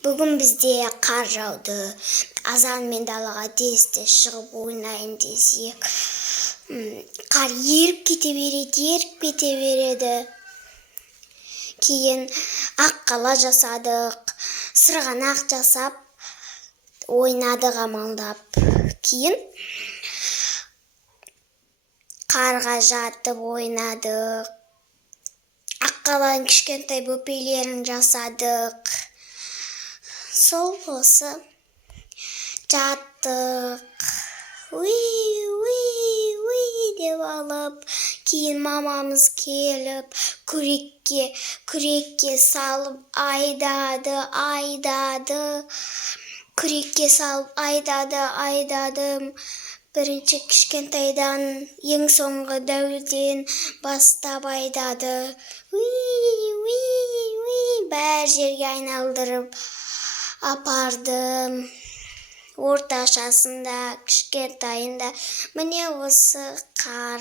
Бүгін бізде қар жауды. Азан мен далаға тез шығып ойнайын десек, қар еріп кете береді. Кейін аққала жасадық, сырғанақ жасап, ойнадық амалдап. Кейін қарға жатып ойнадық. Аққаланың кішкентай бөпелерін жасадық. Сол осы жаттық. Уи деп алып, кейін мамамыз келіп, күрекке салып айдадым. Бірінші кішкентайдан ең соңғы дәуірден бастап айдады. Бәр жерге айналдырып апардым. Орташасында, кішкентайында міне осы қар.